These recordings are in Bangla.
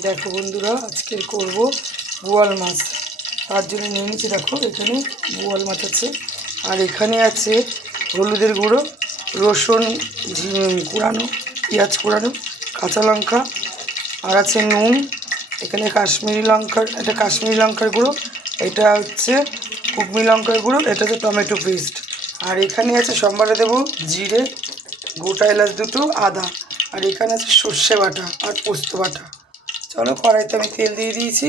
দেখো বন্ধুরা, আজকে করব বোয়াল মাছ। তার জন্য নিয়ে নিচ্ছি, দেখো এখানে বোয়াল মাছ আছে, আর এখানে আছে হলুদের গুঁড়ো, রসুন কুড়ানো, পেঁয়াজ কুড়ানো, কাঁচা লঙ্কা, আর আছে নুন। এখানে কাশ্মীরি লঙ্কার গুঁড়ো, এটা হচ্ছে কুকমি লঙ্কার গুঁড়ো, এটা হচ্ছে টমেটো পেস্ট। আর এখানে আছে সম্বারে দেবো জিরে, গোটা এলাচ দুটো, আদা। আর এখানে আছে সর্ষে বাটা আর পোস্ত বাটা। চলো, কড়াইতে আমি তেল দিয়ে দিয়েছি,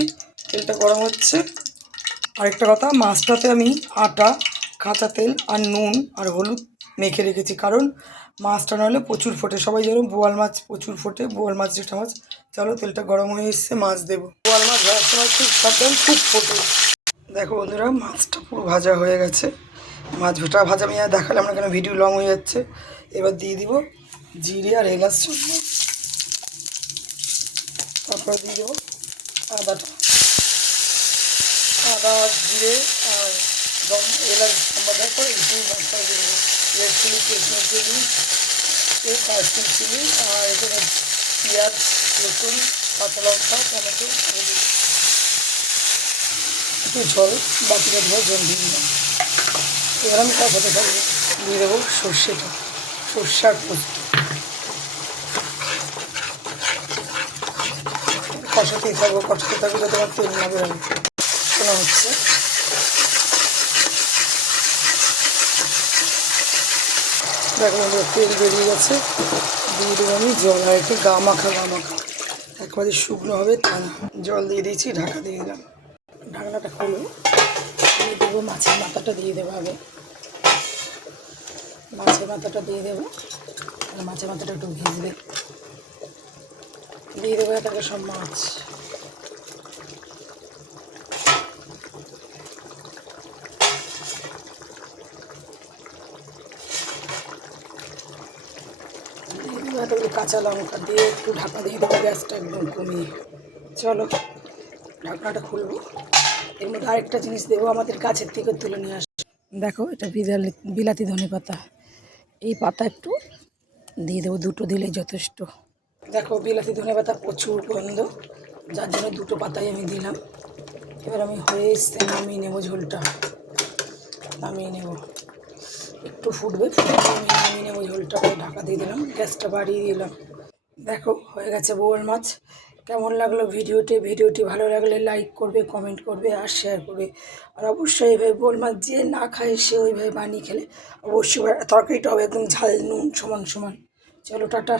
তেলটা গরম হচ্ছে। আরেকটা কথা, মাছটাতে আমি আটা, কাঁচা তেল আর নুন আর হলুদ মেখে রেখেছি, কারণ মাছটা নাহলে প্রচুর ফোটে। সবাই যেন বোয়াল মাছ প্রচুর ফোটে, বোয়াল মাছ যেটা মাছ। চলো, তেলটা গরম হয়ে এসছে, মাছ দেবো। বোয়াল মাছ ভাজার সময় খুব সাবধান, খুব ফোটে। দেখো বন্ধুরা, মাছটা পুরো ভাজা হয়ে গেছে। মাছ ভাজা আমি আর দেখালাম না, কেন ভিডিও লং হয়ে যাচ্ছে। এবার দিয়ে দিব জিরে আর এলাচ, তারপর দিয়ে দেবো আদাটা, আদা, জিরে আর এলাচ সম্বাদ করে একটু মশলা দিয়ে দেবো। Red chilli, Kashmir chilli, Kashmir chilli, আর এখানে পেঁয়াজ, রসুন, কাঁচা লঙ্কা, টমেটো, একটু জল, বাকিটা ধোয়া জল দিয়ে দিলাম। এবার আমি কষাতে থাকবো। দিয়ে দেবো সর্ষে আর পোস্ত। কষাতেই থাকবো যাতে আমার তেল না বেরোবে। শোনা হচ্ছে, দেখো তেল বেরিয়ে গেছে। দিয়ে দেবো আমি জল, আর একটু গা মাখা একবারে শুকনো হবে তা না। জল দিয়ে দিয়েছি, ঢাকা দিয়ে দিলাম। ঢাকনাটা খুলে দিয়ে দেবো মাছের মাথাটা, দিয়ে দেবো আগে মাছের মাথাটা দিয়ে দেবো। মাছের মাথাটা একটু ভিজবে, দিয়ে দেবো এটাকে সব মাছ। এতগুলো কাঁচা লঙ্কা দিয়ে একটু ঢাকা দিয়ে দেবো, গ্যাসটা একদম কমিয়ে। চলো, ঢাকনাটা খুলবো। এর মধ্যে আরেকটা জিনিস দেবো, আমাদের গাছের থেকে তুলে নিয়ে আসবো। দেখো, এটা বিলাতি ধনে পাতা। এই পাতা একটু দিয়ে দেবো, দুটো দিলেই যথেষ্ট। দেখো, বিলাতি ধনে পাতা প্রচুর গন্ধ, যার জন্য দুটো পাতাই আমি দিলাম। এবার আমি হয়ে এসছে, নামিয়ে নেবো ঝোলটা, নামিয়ে নেব। একটু ফুটবে, আমি নামিয়ে নেবো ঝোলটা। ঢাকা দিয়ে দিলাম, গ্যাসটা বাড়িয়ে দিলাম। দেখো, হয়ে গেছে বোয়াল মাছ। কেমন লাগলো ভিডিওটি ভালো লাগলে লাইক করবে, কমেন্ট করবে আর শেয়ার করবে। আর অবশ্যই এইভাবে বোয়াল মাছ যে না খায় সে ওইভাবে বানিয়ে খেলে অবশ্যই তরকারিটা হবে একদম ঝাল নুন সমান। চলো, টাটা।